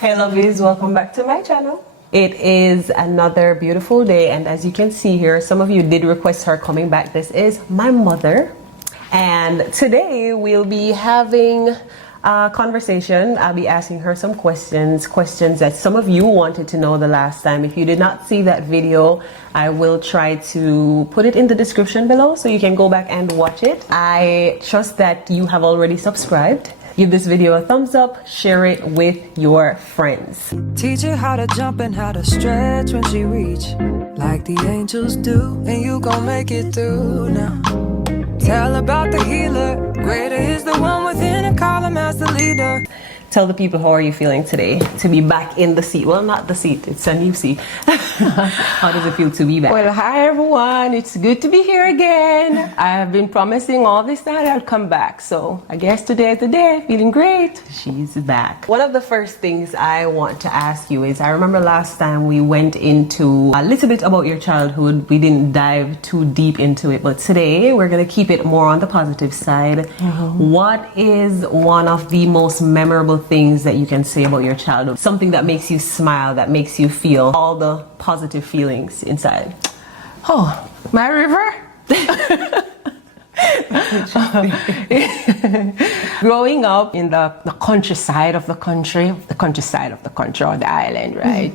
Hey lovies, welcome back to my channel. It is another beautiful day, and as you can see here, some of you did request her coming back. This is my mother, and today we'll be having a conversation. I'll be asking her some questions that some of you wanted to know the last time. If you did not see that video, I will try to put it in the description below so you can go back and watch it. I trust that you have already subscribed. Give this video a thumbs up, share it with your friends. Teach her how to jump and how to stretch when she reach, like the angels do, and you gon' make it through now. Tell about the healer, greater is the one within, and call him as the leader. Tell the people, how are you feeling today to be back in the seat? Well, not the seat, it's a new seat. How does it feel to be back? Well, hi everyone, it's good to be here again. I have been promising all this time I'll come back, so I guess today is the day. Feeling great. She's back. One of the first things I want to ask you is, I remember last time we went into a little bit about your childhood. We didn't dive too deep into it, but today we're going to keep it more on the positive side. What is one of the most memorable things that you can say about your childhood? Something that makes you smile, that makes you feel all the positive feelings inside. Oh, my river. Growing up in the countryside of the country, or the island, right?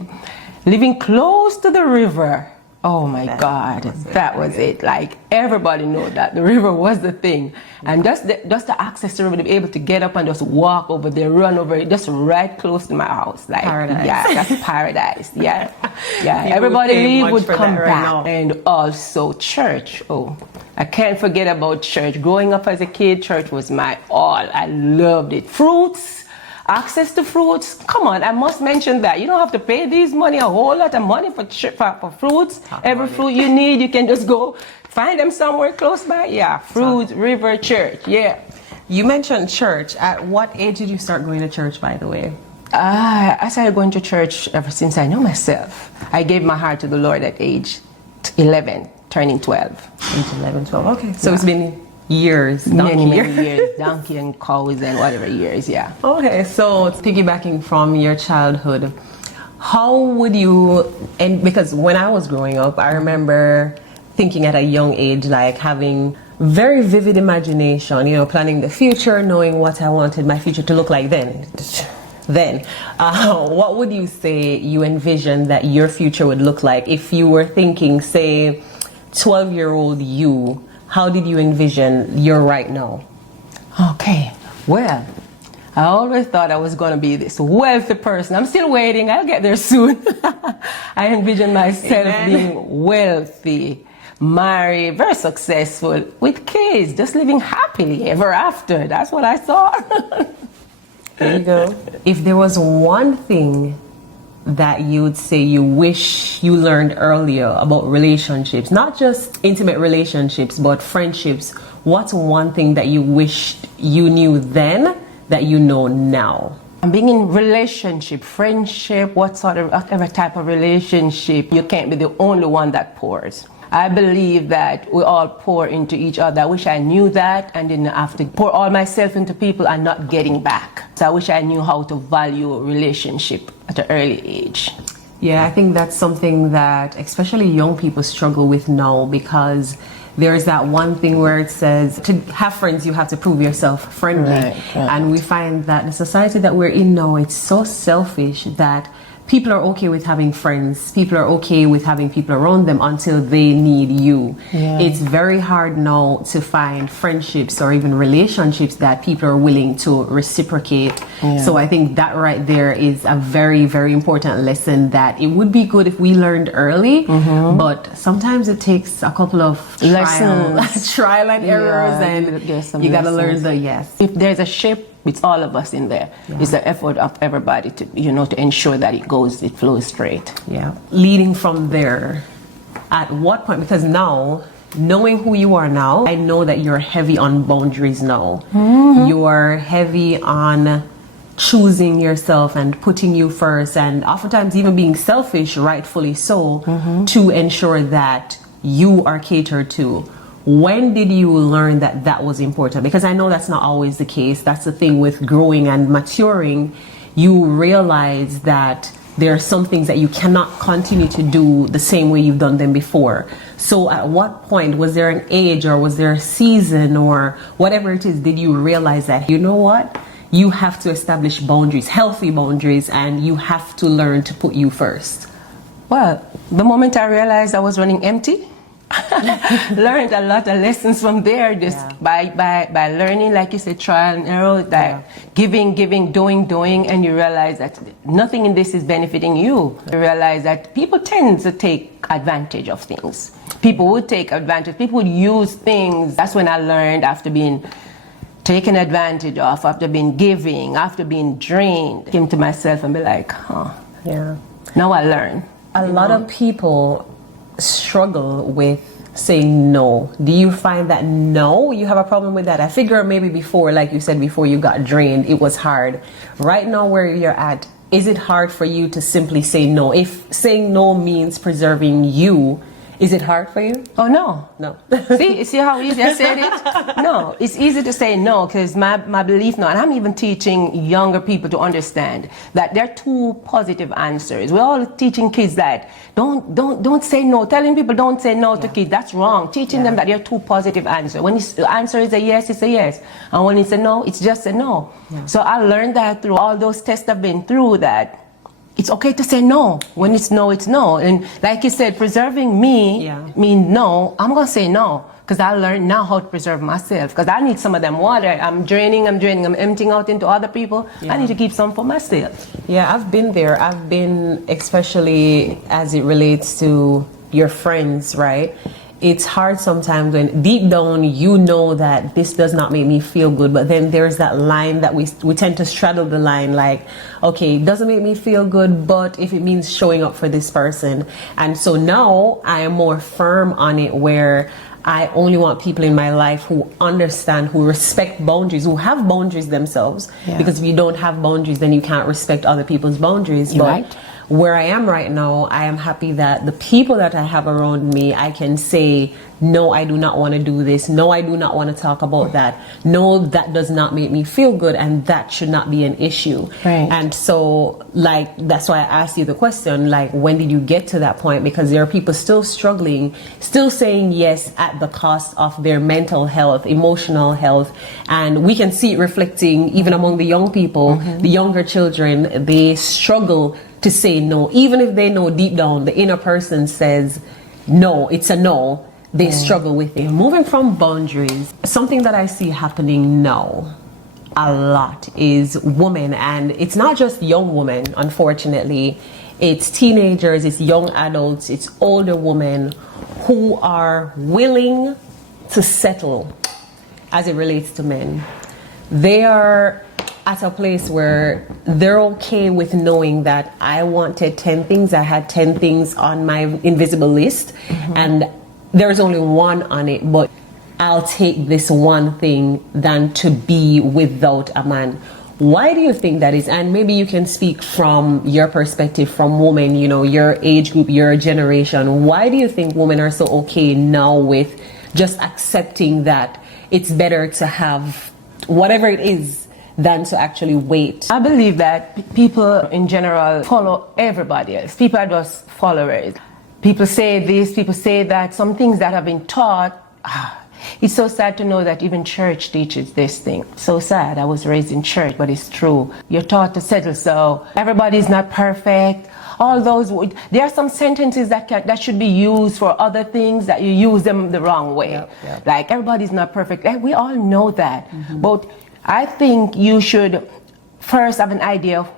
Living close to the river. Oh my God, that was it. Like, everybody knew that the river was the thing. And just the access to the river, to be able to get up and just walk over there, run over it, just right close to my house. Like, paradise. Yeah, that's paradise. Yeah. Yeah. Everybody would come back. And also church. Oh, I can't forget about church. Growing up as a kid, church was my all. I loved it. Fruits. Access to fruits. Come on, I must mention that. You don't have to pay these money, a whole lot of money for fruits. Every fruit you need, you can just go find them somewhere close by. Yeah, fruits, river, church. Yeah. You mentioned church. At what age did you start going to church, by the way? I started going to church ever since I knew myself. I gave my heart to the Lord at age 11, turning 12. Age 11, 12. Okay. So it's been years, many years, donkey and cows and whatever years, yeah. Okay, so piggybacking from your childhood, how would you, and because when I was growing up, I remember thinking at a young age, like having very vivid imagination, you know, planning the future, knowing what I wanted my future to look like then. What would you say you envisioned that your future would look like if you were thinking, say, 12-year-old you? How did you envision your right now? Okay, well, I always thought I was going to be this wealthy person. I'm still waiting. I'll get there soon. I envision myself being wealthy, married, very successful, with kids, just living happily ever after. That's what I saw. There you go. If there was one thing that you would say you wish you learned earlier about relationships, not just intimate relationships, but friendships, what's one thing that you wished you knew then that you know now? Being in relationship, friendship, whatever type of relationship, you can't be the only one that pours. I believe that we all pour into each other. I wish I knew that and didn't have to pour all myself into people and not getting back. So I wish I knew how to value relationship at an early age. Yeah, I think that's something that especially young people struggle with now, because there's that one thing where it says to have friends you have to prove yourself friendly. Right. And we find that the society that we're in now, it's so selfish that people are okay with having friends. People are okay with having people around them until they need you. Yeah. It's very hard now to find friendships or even relationships that people are willing to reciprocate. Yeah. So I think that right there is a very, very important lesson that it would be good if we learned early, but sometimes it takes a couple of trial and errors, and you got to learn the If there's a ship, it's all of us in there. Yeah. It's the effort of everybody to, to ensure that it flows straight. Yeah. Leading from there, at what point, because now, knowing who you are now, I know that you're heavy on boundaries now. You are heavy on choosing yourself and putting you first, and oftentimes even being selfish, rightfully so, to ensure that you are catered to. When did you learn that that was important? Because I know that's not always the case. That's the thing with growing and maturing. you realize that there are some things that you cannot continue to do the same way you've done them before. So at what point, was there an age or was there a season or whatever it is, did you realize that, you know what, you have to establish boundaries, healthy boundaries, and you have to learn to put you first? Well, the moment I realized I was running empty, learned a lot of lessons from there, just by learning, like you said, trial and error, like giving, doing, and you realize that nothing in this is benefiting you. You realize that people tend to take advantage of things. People would take advantage, people would use things. That's when I learned, after being taken advantage of, after being giving, after being drained, came to myself and be like, now I learn. A lot of people struggle with saying no. Do you find that no, you have a problem with that? I figure maybe before, like you said, before you got drained, it was hard. Right now where you're at, is it hard for you to simply say no? If saying no means preserving you, is it hard for you? Oh, no. No. See how easy I said it? No, it's easy to say no, because my belief now, and I'm even teaching younger people to understand that there are two positive answers. We're all teaching kids that don't say no. Telling people don't say no to kids, that's wrong. Teaching them that there are two positive answers. When the answer is a yes, it's a yes. And when it's a no, it's just a no. Yeah. So I learned that through all those tests I've been through, that it's okay to say no. When it's no, it's no. And like you said, preserving me means no. I'm going to say no, because I learned now how to preserve myself, because I need some of them water. I'm draining, I'm emptying out into other people. I need to keep some for myself. Yeah, I've been there. I've been, especially as it relates to your friends, right? It's hard sometimes when deep down you know that this does not make me feel good, but then there's that line that we tend to straddle the line, like, okay, it doesn't make me feel good, but if it means showing up for this person. And so now I am more firm on it, where I only want people in my life who understand, who respect boundaries, who have boundaries themselves. Because if you don't have boundaries, then you can't respect other people's boundaries. You're right. Where I am right now, I am happy that the people that I have around me, I can say, no, I do not want to do this. No, I do not want to talk about that. No, that does not make me feel good, and that should not be an issue. Right. And so, like, that's why I asked you the question, like, when did you get to that point? Because there are people still struggling, still saying yes at the cost of their mental health, emotional health. And we can see it reflecting even among the young people, the younger children. They struggle to say no, even if they know deep down, the inner person says no, it's a no. They struggle with it. Moving from boundaries, something that I see happening now a lot is women, and it's not just young women, unfortunately. It's teenagers, it's young adults, it's older women who are willing to settle as it relates to men. They are at a place where they're okay with knowing that I wanted 10 things, I had 10 things on my invisible list, and there's only one on it, but I'll take this one thing than to be without a man. Why do you think that is? And maybe you can speak from your perspective, from women, you know, your age group, your generation. Why do you think women are so okay now with just accepting that it's better to have whatever it is than to actually wait? I believe that people in general follow everybody else. People are just followers. People say this, people say that. Some things that have been taught. It's so sad to know that even church teaches this thing. So sad. I was raised in church, but it's true. You're taught to settle, so everybody's not perfect. All those, there are some sentences that should be used for other things, that you use them the wrong way. Like, everybody's not perfect. We all know that. But I think you should first have an idea of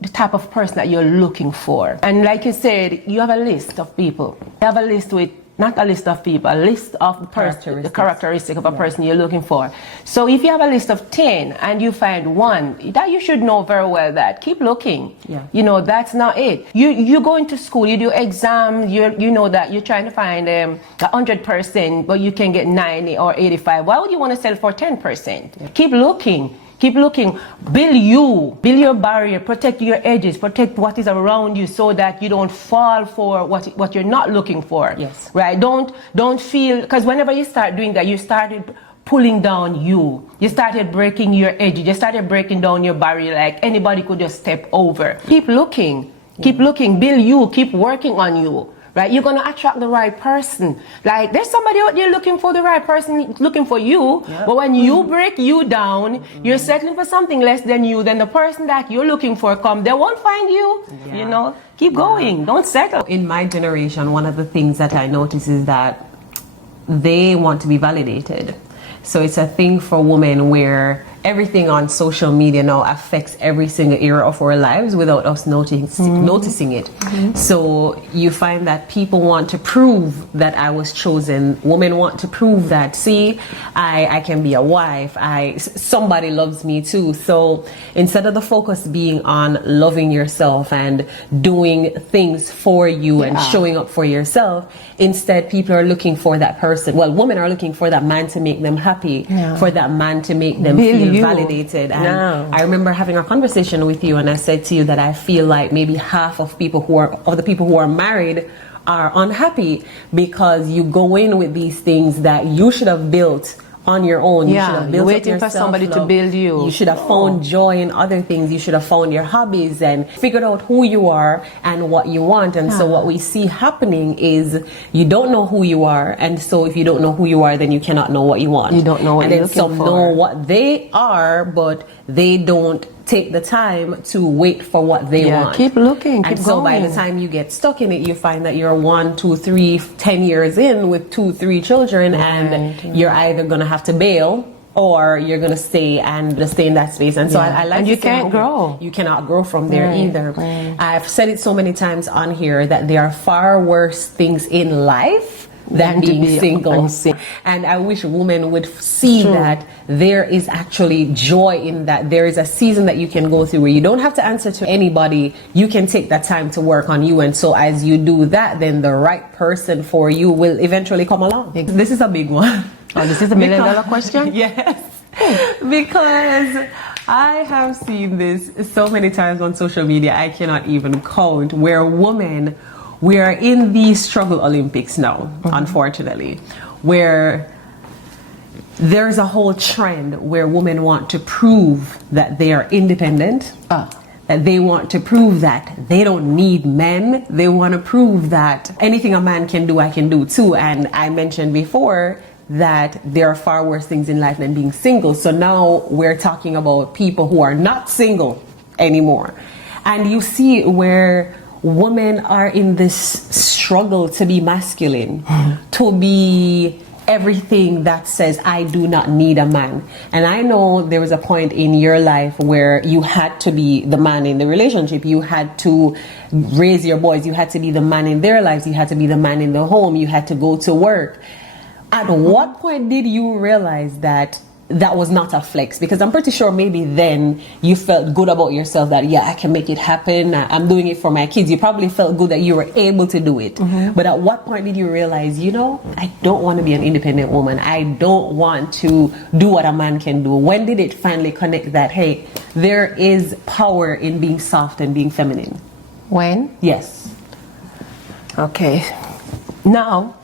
the type of person that you're looking for. And like you said, you have a list of people. You have a list with, not a list of people, a list of the characteristic of a person you're looking for. So if you have a list of 10 and you find one, that you should know very well that. Keep looking. You know, that's not it. You go into school, you do exams, you know that you're trying to find 100%, but you can get 90 or 85. Why would you want to sell for 10%? Keep looking. Keep looking. Build your barrier, protect your edges, protect what is around you, so that you don't fall for what you're not looking for. Yes. Right? Don't feel, because whenever you start doing that, you started pulling down you. You started breaking your edges. You started breaking down your barrier like anybody could just step over. Keep looking. Keep looking. Build you. Keep working on you. Right? You're going to attract the right person. Like, there's somebody out there looking for the right person, looking for you. Yep. But when you break you down, you're settling for something less than you, then the person that you're looking for come, they won't find you. Yeah. You know, keep going. Don't settle. In my generation, one of the things that I notice is that they want to be validated. So it's a thing for women where everything on social media now affects every single area of our lives without us noticing it. So you find that people want to prove that I was chosen. Women want to prove that, see, I can be a wife. Somebody loves me too. So instead of the focus being on loving yourself and doing things for you and showing up for yourself, instead people are looking for that person. Well, women are looking for that man to make them happy, for that man to make them feel validated. And I remember having a conversation with you, and I said to you that I feel like maybe half of the people who are married are unhappy because you go in with these things that you should have built on your own. You should have built you're waiting for somebody to build you. You should have found joy in other things. You should have found your hobbies and figured out who you are and what you want. And so what we see happening is you don't know who you are, and so if you don't know who you are, then you cannot know what you want. You don't know what you're looking for. And then some know what they are, but they don't take the time to wait for what they want. Keep looking, keep and so going. by the time you get stuck in it, you find that you're 1, 2, 3, 10 years in with 2, 3 children, and you're either going to have to bail or you're going to stay in that space. And so I like and you can't grow. You cannot grow from there either. I've said it so many times on here that there are far worse things in life than being single. And I wish women would see that there is actually joy in that. There is a season that you can go through where you don't have to answer to anybody. You can take that time to work on you. And so as you do that, then the right person for you will eventually come along. This is a big one. Oh, this is a $1 million question? Yes. Because I have seen this so many times on social media, I cannot even count, where women, we are in the struggle Olympics now, unfortunately, where there's a whole trend where women want to prove that they are independent, that they want to prove that they don't need men. They want to prove that anything a man can do, I can do too. And I mentioned before that there are far worse things in life than being single. So now we're talking about people who are not single anymore. And you see where women are in this struggle to be masculine, to be everything that says I do not need a man. And I know there was a point in your life where you had to be the man in the relationship. You had to raise your boys. You had to be the man in their lives. You had to be the man in the home. You had to go to work. At what point did you realize that that was not a flex? Because I'm pretty sure maybe then you felt good about yourself that, yeah, I can make it happen. I'm doing it for my kids. You probably felt good that you were able to do it. But at what point did you realize, you know, I don't want to be an independent woman. I don't want to do what a man can do. When did it finally connect that, hey, there is power in being soft and being feminine? When? Yes. Okay. Now.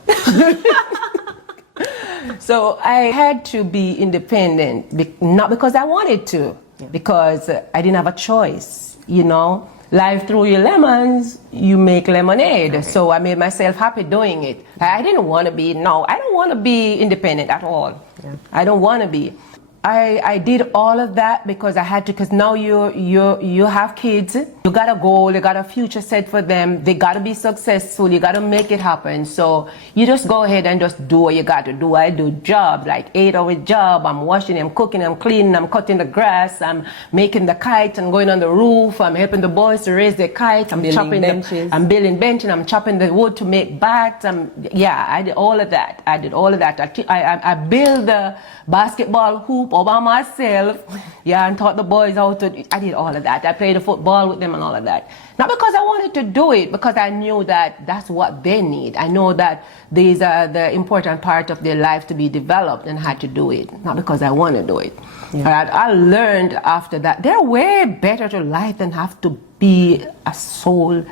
So I had to be independent, not because I wanted to, because I didn't have a choice, you know. Life threw you lemons, you make lemonade. Okay. So I made myself happy doing it. I didn't want to be, I don't want to be independent at all. Yeah. I don't want to be. I did all of that because I had to, because now you have kids, you got a goal, you got a future set for them, they got to be successful, you got to make it happen. So you just go ahead and just do what you got to do. I do job, like 8-hour job, I'm washing, I'm cooking, I'm cleaning, I'm cutting the grass, I'm making the kites, I'm going on the roof, I'm helping the boys to raise their kites, I'm chopping benches. I'm building benches, I'm chopping the wood to make bats. I did all of that. I built the basketball hoop all by myself, and taught the boys how to. I did all of that. I played the football with them and all of that. Not because I wanted to do it, because I knew that that's what they need. I know that these are the important part of their life to be developed, and had to do it. Not because I want to do it. Yeah. I learned after that they're way better to life than have to be a sole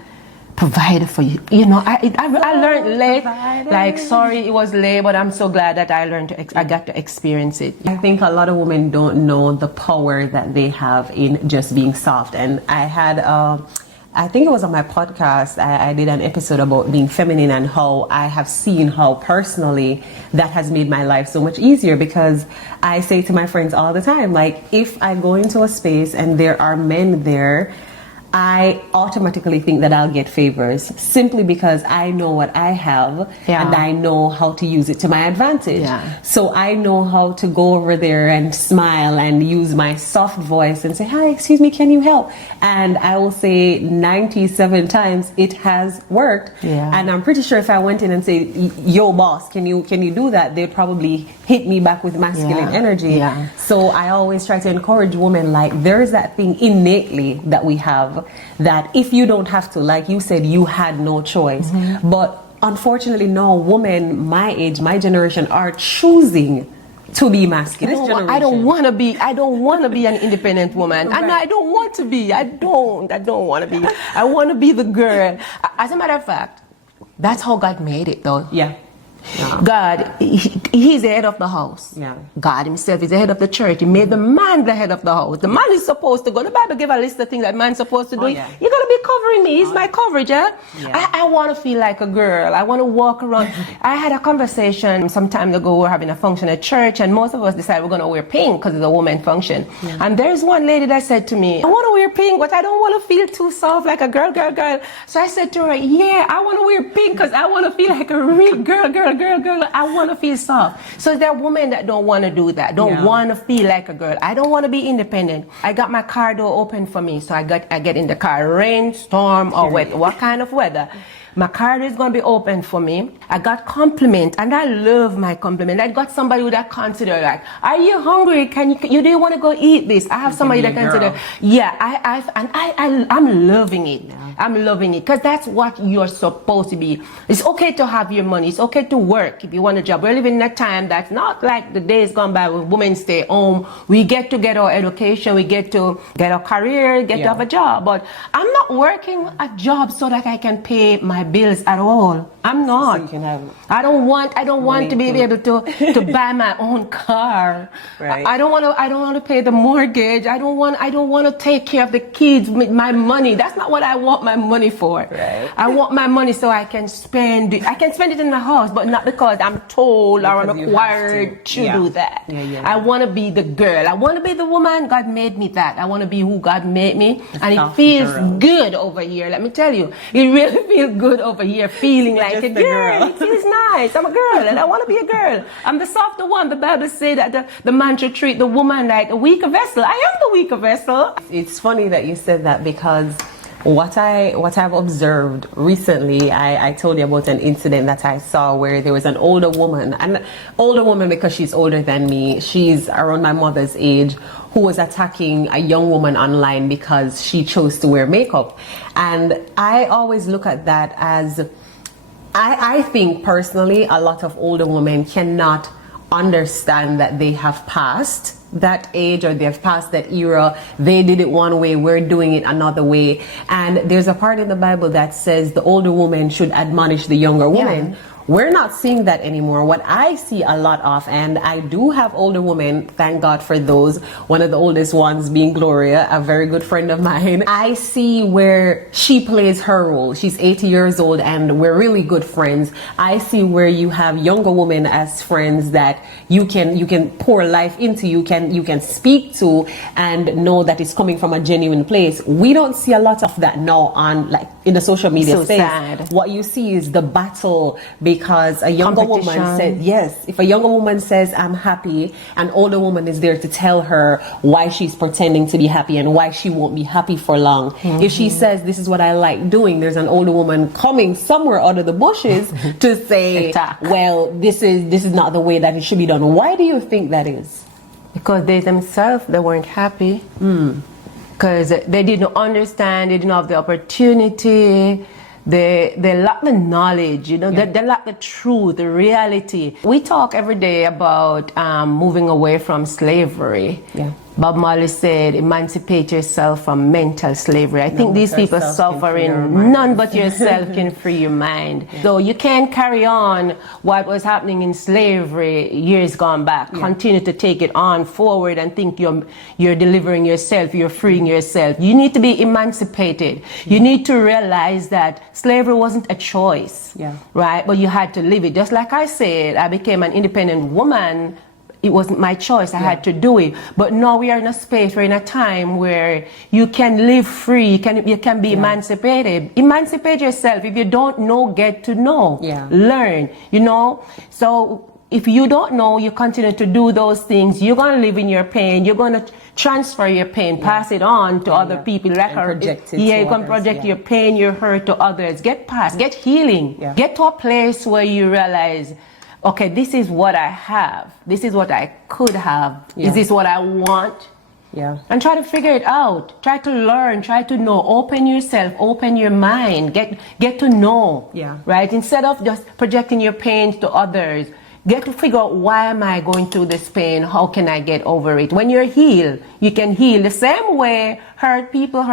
provider for you. You know, I learned late. Like, sorry, it was late, but I'm so glad that I got to experience it. I think a lot of women don't know the power that they have in just being soft. And I had, I think it was on my podcast, I did an episode about being feminine and how I have seen how personally that has made my life so much easier, because I say to my friends all the time, like, if I go into a space and there are men there, I automatically think that I'll get favors simply because I know what I have and I know how to use it to my advantage. Yeah. So I know how to go over there and smile and use my soft voice and say, hi, excuse me, can you help? And I will say 97 times it has worked. Yeah. And I'm pretty sure if I went in and say, yo boss, can you do that? They'd probably hit me back with masculine energy. Yeah. So I always try to encourage women, like, there is that thing innately that we have, that if you don't have to, like you said, you had no choice. But unfortunately, no, women my age, my generation, are choosing to be masculine. I don't want to be an independent woman. Right. And I don't want to be. I don't want to be. I want to be the girl. As a matter of fact, that's how God made it, though. Yeah. God, he's the head of the house. Yeah. God himself is the head of the church. He made the man the head of the house. The man is supposed to go. The Bible give a list of things that man's supposed to do. Yeah. You're going to be covering me. He's my coverage, eh? Yeah. I want to feel like a girl. I want to walk around. I had a conversation some time ago. We were having a function at church, and most of us decided we're going to wear pink because it's a woman function. Yeah. And there's one lady that said to me, I want to wear pink, but I don't want to feel too soft like a girl. So I said to her, yeah, I want to wear pink because I want to feel like a real girl. I want to feel soft. So there are women that don't want to do that, don't want to feel like a girl. I don't want to be independent. I got my car door open for me, so I get in the car, rain, storm, or wet, what kind of weather. My car is going to be open for me. I got compliment, and I love my compliment. I got somebody who that consider, like, are you hungry? Do you want to go eat this? I have somebody that consider, I'm loving it. Yeah. I'm loving it because that's what you're supposed to be. It's okay to have your money. It's okay to work if you want a job. We're living in a time that's not like the days gone by when women stay home. We get to get our education. We get to get a career, get to have a job. But I'm not working a job so that I can pay my bills at all. I'm not. So you can have I don't want to be able to buy my own car. Right. I don't want to pay the mortgage. I don't want to take care of the kids with my money. That's not what I want my money for. Right. I want my money so I can spend it. I can spend it in the house, but not because I'm told or I'm required to do that. I want to be the girl. I want to be the woman. God made me that. I want to be who God made me. And it feels good over here. Let me tell you. It really feels good over here, feeling like a girl. It feels nice. I'm a girl and I want to be a girl. I'm the softer one. The Bible says that the man should treat the woman like a weaker vessel. I am the weaker vessel. It's funny that you said that, because what I've observed recently, I told you about an incident that I saw where there was an older woman because she's older than me. She's around my mother's age, who was attacking a young woman online because she chose to wear makeup. And I always look at that as, I think personally, a lot of older women cannot understand that they have passed that age, or they've passed that era. They did it one way, we're doing it another way. And there's a part in the Bible that says the older woman should admonish the younger woman. We're not seeing that anymore. What I see a lot of, and I do have older women, thank God for those, one of the oldest ones being Gloria, a very good friend of mine. I see where she plays her role. She's 80 years old and we're really good friends. I see where you have younger women as friends that you can pour life into, you can speak to and know that it's coming from a genuine place. We don't see a lot of that now on, like, in the social media space. Sad. What you see is the battle, because a younger woman said, if a younger woman says I'm happy, an older woman is there to tell her why she's pretending to be happy and why she won't be happy for long. If she says this is what I like doing, there's an older woman coming somewhere out of the bushes to say, well, this is not the way that it should be done. Why do you think that is? Because they themselves, they weren't happy. Because they didn't understand, they didn't have the opportunity, they lack the knowledge, they lack the truth, the reality. We talk every day about moving away from slavery. Bob Marley said, emancipate yourself from mental slavery. I think these people suffering, none but yourself can free your mind. So you can't carry on what was happening in slavery years gone back. Continue to take it on forward and think you're delivering yourself, you're freeing yourself. You need to be emancipated. You need to realize that slavery wasn't a choice, right? But you had to live it. Just like I said, I became an independent woman. It wasn't my choice. I had to do it. But now we are in a space, we're in a time where you can live free, you can be emancipated. Emancipate yourself. If you don't know, get to know. Learn, you know. So if you don't know, you continue to do those things, you're going to live in your pain. You're going to transfer your pain, pass it on to other people. Like you can project your pain, your hurt to others. Get past, get healing. Get to a place where you realize, okay, this is what I have. This is what I could have. Is this what I want? And try to figure it out. Try to learn. Try to know. Open yourself. Open your mind. Get to know. Right? Instead of just projecting your pain to others, get to figure out, why am I going through this pain? How can I get over it? When you're healed, you can heal. The same way hurt people.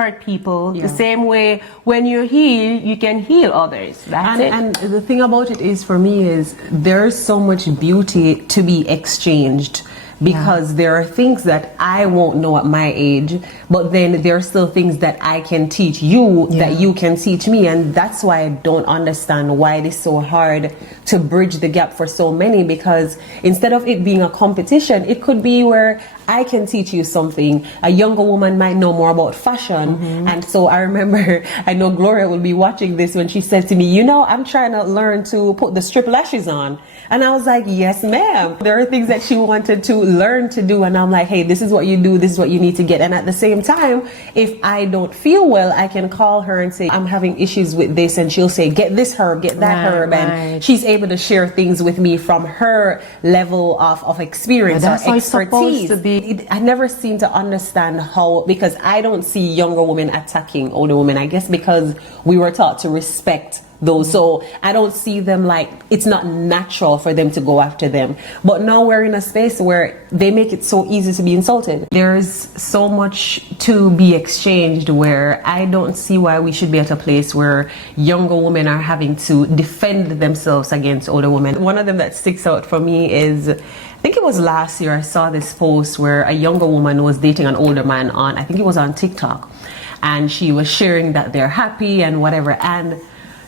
The same way when you heal, you can heal others. That's it. And the thing about it is, for me, is there's so much beauty to be exchanged. Because there are things that I won't know at my age, but then there are still things that I can teach you that you can teach me. And that's why I don't understand why it is so hard to bridge the gap for so many, because instead of it being a competition, it could be where I can teach you something. A younger woman might know more about fashion. And so I remember, I know Gloria will be watching this, when she said to me, you know, I'm trying to learn to put the strip lashes on. And I was like, yes, ma'am. There are things that she wanted to learn to do. And I'm like, hey, this is what you do. This is what you need to get. And at the same time, if I don't feel well, I can call her and say, I'm having issues with this. And she'll say, get this herb, get that herb. And she's able to share things with me from her level of experience or expertise. I never seem to understand how, because I don't see younger women attacking older women. I guess because we were taught to respect those. So I don't see them, like, it's not natural for them to go after them. But now we're in a space where they make it so easy to be insulted. There's so much to be exchanged, where I don't see why we should be at a place where younger women are having to defend themselves against older women. One of them that sticks out for me is, I think it was last year, I saw this post where a younger woman was dating an older man on, I think it was on TikTok, and she was sharing that they're happy and whatever. And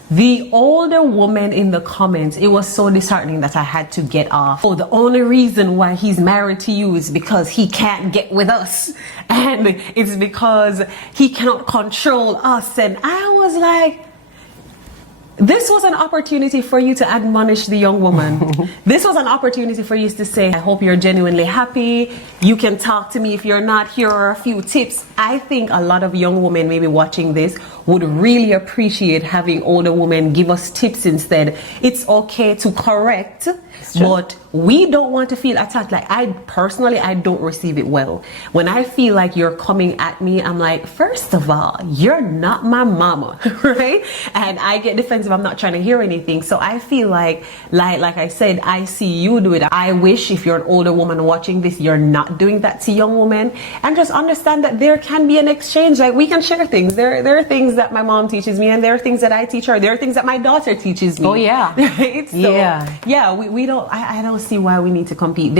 the older woman in the comments, it was so disheartening that I had to get off. Oh, the only reason why he's married to you is because he can't get with us. And it's because he cannot control us. And I was like, this was an opportunity for you to admonish the young woman. This was an opportunity for you to say, I hope you're genuinely happy. You can talk to me if you're not. Here are a few tips. I think a lot of young women maybe watching this would really appreciate having older women give us tips instead. It's okay to correct, but we don't want to feel attacked. Like, I personally, I don't receive it well. When I feel like you're coming at me, I'm like, first of all, you're not my mama, right? And I get defensive. I'm not trying to hear anything. So I feel like I said, I see you do it. I wish, if you're an older woman watching this, you're not doing that to young women. And just understand that there can be an exchange. Like, we can share things. There are things that my mom teaches me, and there are things that I teach her. There are things that my daughter teaches me. Oh yeah. Right? So, yeah, we don't, I don't see why we need to compete.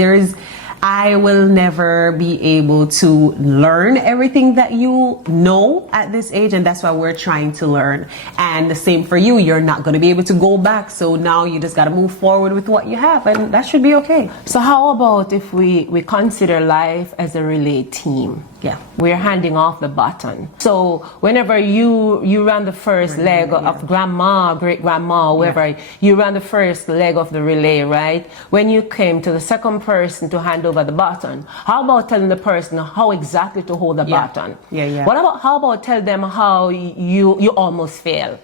I will never be able to learn everything that you know at this age, and that's why we're trying to learn. And the same for you, you're not going to be able to go back, so now you just got to move forward with what you have, and that should be okay. So how about if we consider life as a relay team? Yeah, we're handing off the baton. So whenever you ran the first leg of grandma, great grandma, whoever, you ran the first leg of the relay, right? When you came to the second person to hand over the baton, how about telling the person how exactly to hold the baton? How about tell them how you almost fail?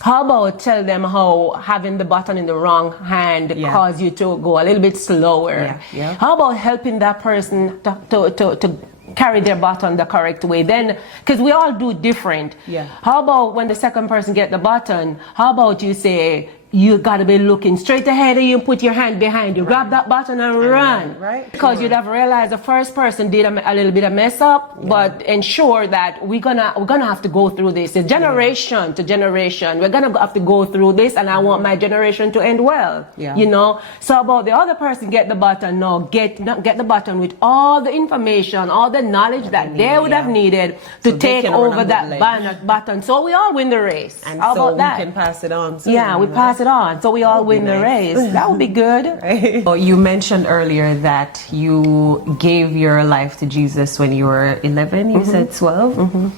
How about tell them how having the baton in the wrong hand caused you to go a little bit slower? How about helping that person to carry their baton the correct way? Then, because we all do different. How about when the second person get the baton, how about you say, you gotta be looking straight ahead of you and put your hand behind you. Grab that button and run. Right. Because you'd have realized the first person did a little bit of mess up, but ensure that we're gonna have to go through this. It's generation to generation. We're gonna have to go through this, and I want my generation to end well. Yeah. You know? So about the other person, get the button. No, get the button with all the information, all the knowledge that they would have needed to take over that button. So we all win the race. And how so about that? we can pass it on. Yeah, we pass it on, so we all win the race. That would be good. Right. So you mentioned earlier that you gave your life to Jesus when you were 11. You said 12.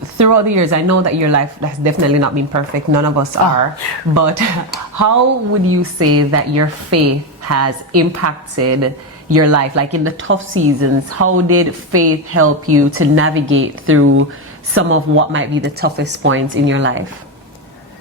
Throughout the years, I know that your life has definitely not been perfect. None of us are. But how would you say that your faith has impacted your life? Like in the tough seasons, how did faith help you to navigate through some of what might be the toughest points in your life?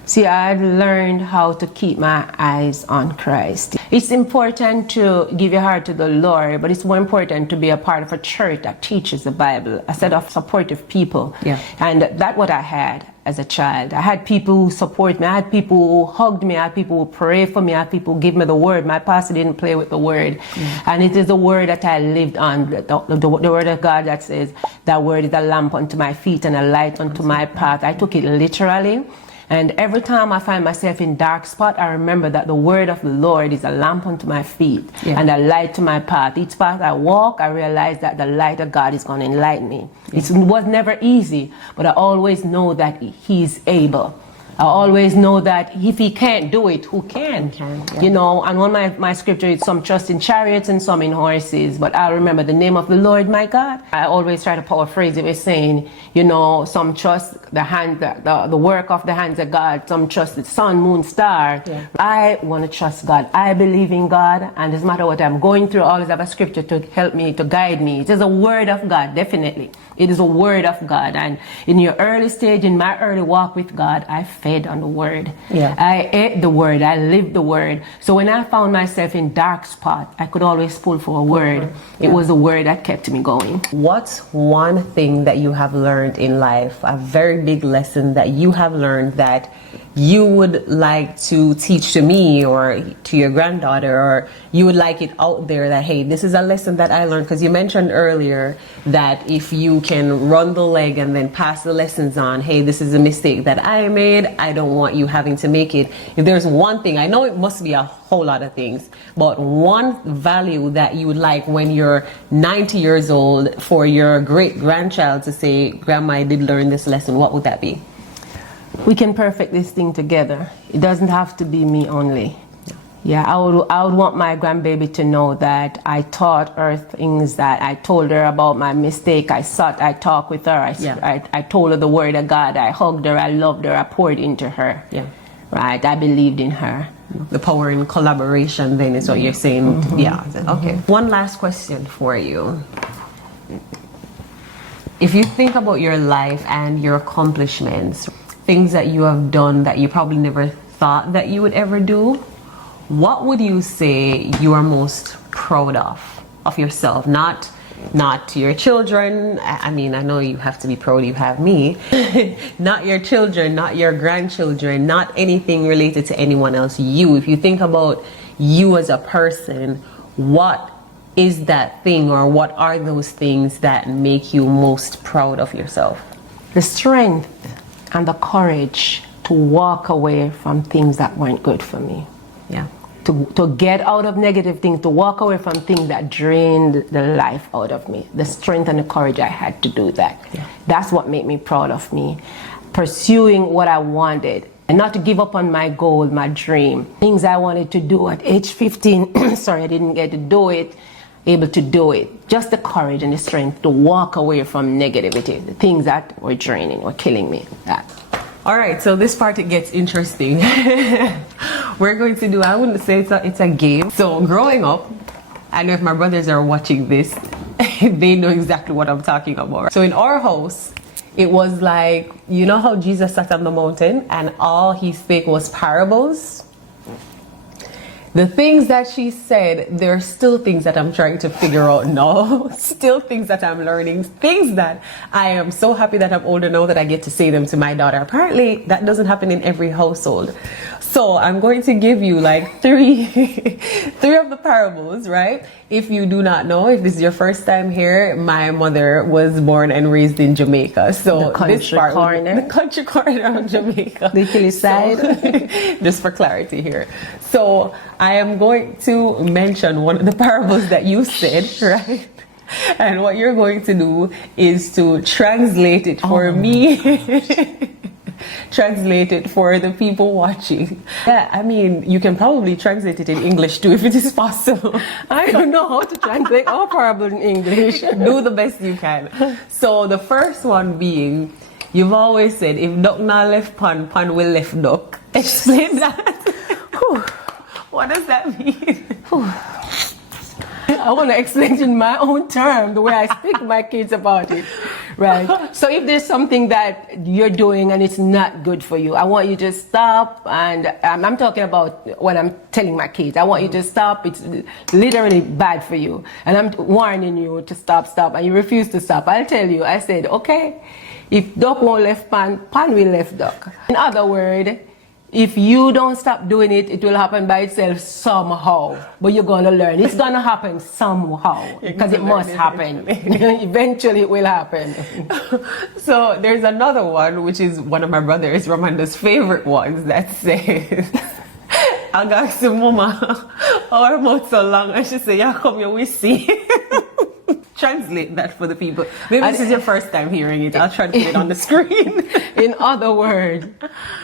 See, I've learned how to keep my eyes on Christ. It's important to give your heart to the Lord, but it's more important to be a part of a church that teaches the Bible, a set of supportive people. Yeah. And that's what I had as a child. I had people who support me. I had people who hugged me. I had people who pray for me. I had people who give me the word. My pastor didn't play with the word. And it is the word that I lived on, the word of God that says, that word is a lamp unto my feet and a light unto my path. I took it literally. And every time I find myself in dark spot, I remember that the word of the Lord is a lamp unto my feet and a light to my path. Each path I walk, I realize that the light of God is going to enlighten me. It was never easy, but I always know that He's able. I always know that if He can't do it, who can? You know, and one of my scripture is some trust in chariots and some in horses, but I remember the name of the Lord, my God. I always try to paraphrase it with saying, you know, some trust the work of the hands of God, some trust the sun, moon, star. I want to trust God. I believe in God, and no matter what I'm going through, I always have a scripture to help me, to guide me. It is a word of God, definitely. It is a word of God. And in your early stage, in my early walk with God, I fed on the word. I ate the word. I lived the word. So when I found myself in dark spot, I could always pull for a word. It was a word that kept me going. What's one thing that you have learned in life, a very big lesson that you have learned that you would like to teach to me or to your granddaughter, or you would like it out there that, hey, this is a lesson that I learned? Because you mentioned earlier that if you can run the leg and then pass the lessons on, hey, this is a mistake that I made, I don't want you having to make it. If there's one thing, I know it must be a whole lot of things, but one value that you would like when you're 90 years old for your great grandchild to say, Grandma, I did learn this lesson, what would that be? We can perfect this thing together. It doesn't have to be me only. Yeah, I would want my grandbaby to know that I taught her things, that I told her about my mistake. I talked with her. I told her the word of God. I hugged her. I loved her. I poured into her. Right? I believed in her. The power in collaboration then is what you're saying. Okay. One last question for you. If you think about your life and your accomplishments, things that you have done that you probably never thought that you would ever do, what would you say you are most proud of yourself? Not your children. I mean, I know you have to be proud you have me. Not your children, not your grandchildren, not anything related to anyone else. You, if you think about you as a person, what is that thing, or what are those things that make you most proud of yourself? The strength and the courage to walk away from things that weren't good for me. To get out of negative things, to walk away from things that drained the life out of me. The strength and the courage I had to do that. That's what made me proud of me. Pursuing what I wanted and not to give up on my goal, my dream. Things I wanted to do at age 15, sorry, I didn't get to do it, able to do it. Just the courage and the strength to walk away from negativity, the things that were draining or killing me. All right, so this part, it gets interesting. We're going to do, I wouldn't say it's a game. So growing up, I know if my brothers are watching this, they know exactly what I'm talking about. So in our house, it was like, you know how Jesus sat on the mountain and all he spake was parables? The things that she said, there are still things that I'm trying to figure out now. Still things that I'm learning. Things that I am so happy that I'm older now that I get to say them to my daughter. Apparently, that doesn't happen in every household. So I'm going to give you like three of the parables, right? If you do not know, if this is your first time here, my mother was born and raised in Jamaica. So this part, the country corner of Jamaica. The hillside. So, just for clarity here. So I am going to mention one of the parables that you said, right? And what you're going to do is to translate it for me. Translate it for the people watching. Yeah, I mean, you can probably translate it in English too if it is possible. I don't know how to translate our parable in English. Do the best you can. So the first one being, you've always said, if duck not left pan, pan will left duck. Explain that. What does that mean? I want to explain it in my own term, the way I speak to my kids about it, right? So if there's something that you're doing and it's not good for you, I want you to stop. And I'm talking about when I'm telling my kids, I want you to stop. It's literally bad for you. And I'm warning you to stop, and you refuse to stop. I'll tell you, I said, okay, if duck won't left pan, pan will left duck. In other words, if you don't stop doing it, it will happen by itself somehow. But you're going to learn. It's going to happen somehow because it must happen. Eventually it will happen. So there's another one, which is one of my brothers, Ramanda's favorite ones, that says, I got some mama, our mouth so long, and she said, yeah, come here, we see. Translate that for the people. Maybe this is your first time hearing it. I'll try to put it on the screen. In other words,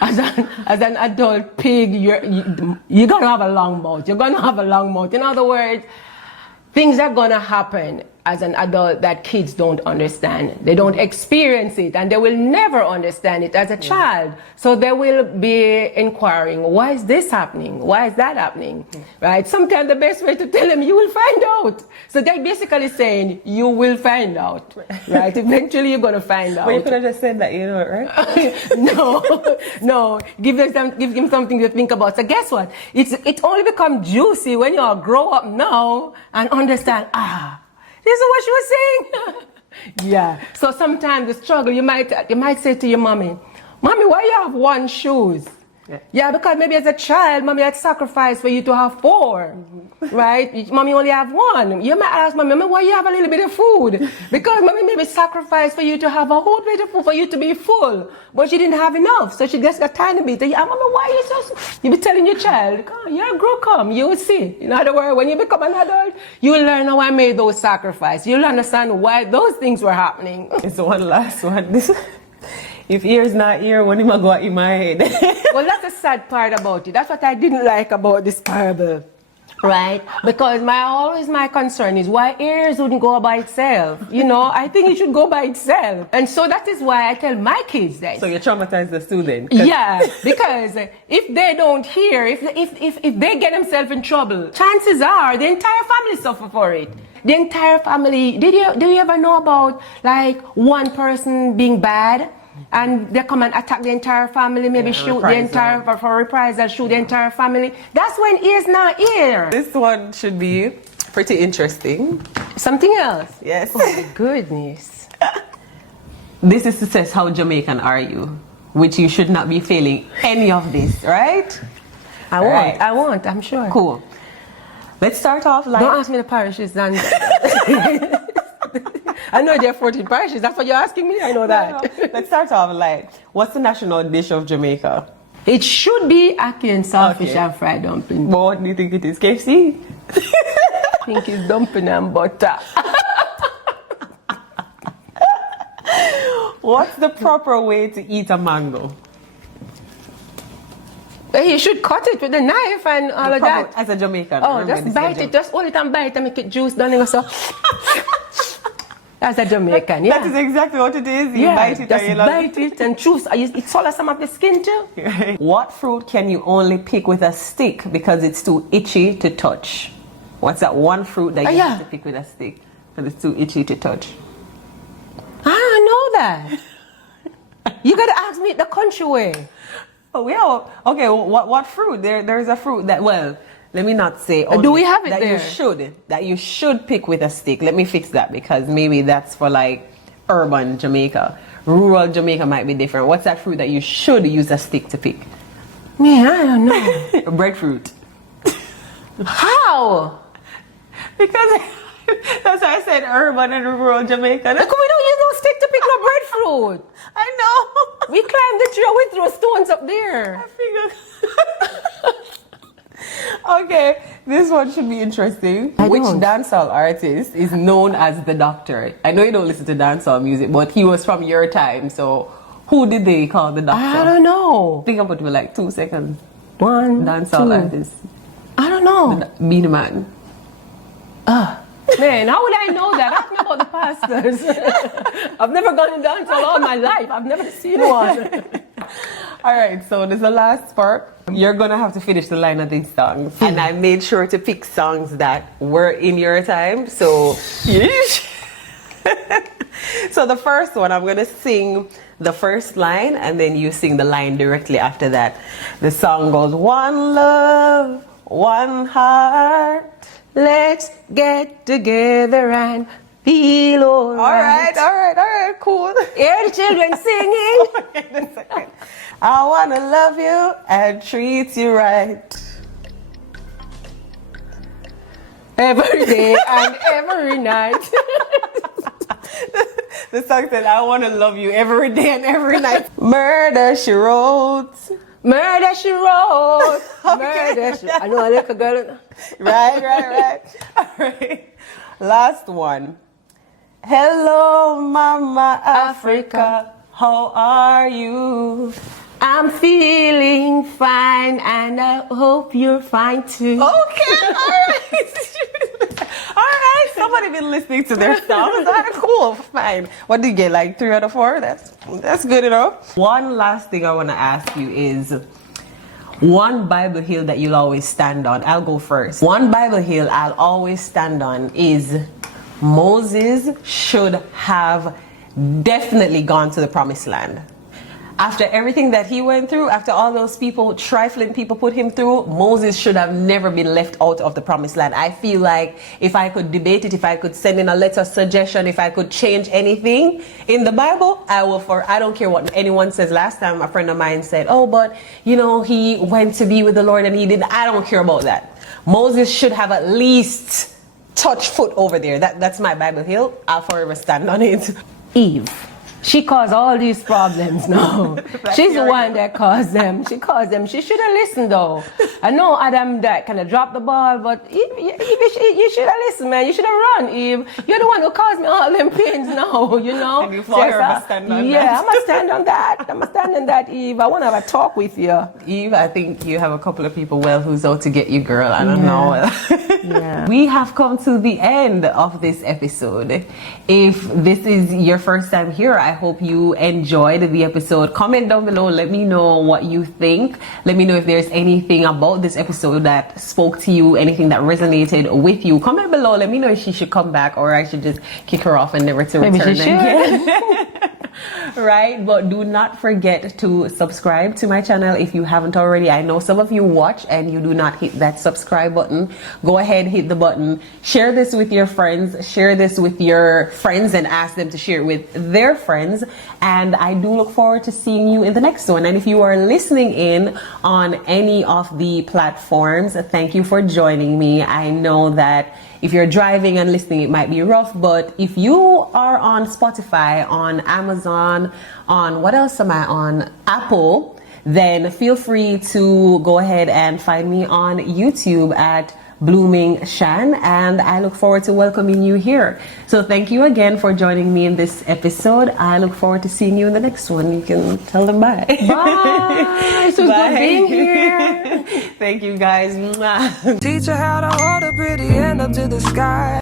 as an adult pig, you're going to have a long mouth. You're going to have a long mouth. In other words, things are going to happen as an adult that kids don't understand. They don't experience it, and they will never understand it as a child. So they will be inquiring, why is this happening? Why is that happening? Right? Sometimes the best way to tell them, you will find out. So they're basically saying, you will find out. Right? Eventually you're going to find out. Well, you could have just said that, you know it, right? No. Give them something to think about. So guess what? It only becomes juicy when you all grow up now and understand, this is what she was saying. Yeah. So sometimes the struggle, you might say to your mommy, why you have one shoes? Yeah, because maybe as a child, mommy had sacrificed for you to have 4, right? Mommy only have 1. You might ask mommy, why you have a little bit of food? Because mommy maybe sacrificed for you to have a whole bit of food for you to be full, but she didn't have enough, so she just got a tiny bit. And mommy, why you so? You be telling your child, you're come, you will see. In other words, when you become an adult, you will learn how I made those sacrifices. You'll understand why those things were happening. It's one last one. If ear's not ear, when am I go in my head? Well, that's the sad part about it. That's what I didn't like about this parable, right? Because my concern is why ears wouldn't go by itself. You know, I think it should go by itself. And so that is why I tell my kids that. So you traumatize the student? Yeah, because if they don't hear, if they get themselves in trouble, chances are the entire family suffer for it. The entire family. Do you ever know about like one person being bad? And they come and attack the entire family, maybe shoot the entire, for reprisal, shoot the entire family. That's when ears not ear. This one should be pretty interesting. Something else? Yes. Oh my goodness. This is to test how Jamaican are you, which you should not be failing any of this, right? I won't, I'm sure. Cool. Let's start off like... Don't ask me the parishes and... I know there are 14 parishes. That's what you're asking me? I know that. No. Let's start off like, what's the national dish of Jamaica? It should be ackee and saltfish and fried dumpling. But what do you think it is? KFC? I think it's dumpling and butter. What's the proper way to eat a mango? You should cut it with a knife and all of that. As a Jamaican. Oh, just bite it. Just hold it and bite and make it juice. Don't you so... As a Jamaican, yeah. That is exactly what it is. You bite it just and bite it and choose. It swallows some of the skin too. What fruit can you only pick with a stick because it's too itchy to touch? What's that one fruit that you have to pick with a stick because it's too itchy to touch? I know that. You gotta ask me the country way. Oh, yeah. Okay, what fruit? There's a fruit that, well, let me not say only, Do we have it that there? That you should pick with a stick. Let me fix that because maybe that's for like urban Jamaica. Rural Jamaica might be different. What's that fruit that you should use a stick to pick? Man, I don't know. Breadfruit. How? Because that's why I said urban and rural Jamaica. Look, we don't use no stick to pick no breadfruit. I know. We climbed the tree, we threw stones up there. I figured. Okay, this one should be interesting. Which don't. dancehall artist is known as the Doctor? I know you don't listen to dancehall music, but he was from your time, so who did they call the Doctor? I don't know. Think about it for like 2 seconds. One, Dancehall two. artist. I don't know. Be the man. Man, how would I know that? Ask me about the pastors. I've never gone to dancehall all my life. I've never seen one. All right, so there's the last part. You're gonna have to finish the line of these songs, and I made sure to pick songs that were in your time. So, so the first one, I'm gonna sing the first line, and then you sing the line directly after that. The song goes: one love, one heart. Let's get together and feel alright. All right, cool. Hear the children singing. Wait a second. I wanna love you and treat you right. Every day and every night. The song said, I wanna love you every day and every night. Murder, she wrote. Murder, she wrote. Murder, she... I know a little girl. Right. All right. Last one. Hello, Mama Africa. How are you? I'm feeling fine and I hope you're fine too. Okay, all right. All right, somebody been listening to their songs. That's cool, fine. What did you get, like 3 out of 4? That's good enough. One last thing I want to ask you is one Bible hill that you'll always stand on. I'll go first. One Bible hill I'll always stand on is Moses should have definitely gone to the promised land. After everything that he went through, after all those people, trifling people put him through, Moses should have never been left out of the promised land. I feel like if I could debate it, if I could send in a letter of suggestion, if I could change anything in the Bible, I will. I don't care what anyone says. Last time a friend of mine said, oh, but you know, he went to be with the Lord and he didn't. I don't care about that. Moses should have at least touched foot over there. That's my Bible hill. I'll forever stand on it. Eve. She caused all these problems now. She's the one that caused them. She caused them. She should have listened though. I know Adam that kind of dropped the ball, but Eve, you should have listened, man. You should have run, Eve. You're the one who caused me all them pains now, you know. And you must stand on that. Yeah, I must stand on that. I must stand on that, Eve. I want to have a talk with you. Eve, I think you have a couple of people who's out to get you, girl. I don't know. Yeah. We have come to the end of this episode. If this is your first time here, I hope you enjoyed the episode. Comment down below. Let me know what you think. Let me know if there's anything about this episode that spoke to you, anything that resonated with you. Comment below. Let me know if she should come back or I should just kick her off and never to return Maybe she again. Right, but do not forget to subscribe to my channel if you haven't already. I know some of you watch and you do not hit that subscribe button. Go ahead, hit the button. Share this with your friends. Share this with your friends and ask them to share it with their friends. And I do look forward to seeing you in the next one. And if you are listening in on any of the platforms, thank you for joining me. I know that if you're driving and listening, it might be rough, but if you are on Spotify, on Amazon, on what else am I on? Apple, then feel free to go ahead and find me on YouTube at Blooming Shan, and I look forward to welcoming you here. So thank you again for joining me in this episode. I look forward to seeing you in the next one. You can tell them bye. Bye. So good being here. Thank you guys. Mwah. Teach her how to hold a pretty hand up to the sky.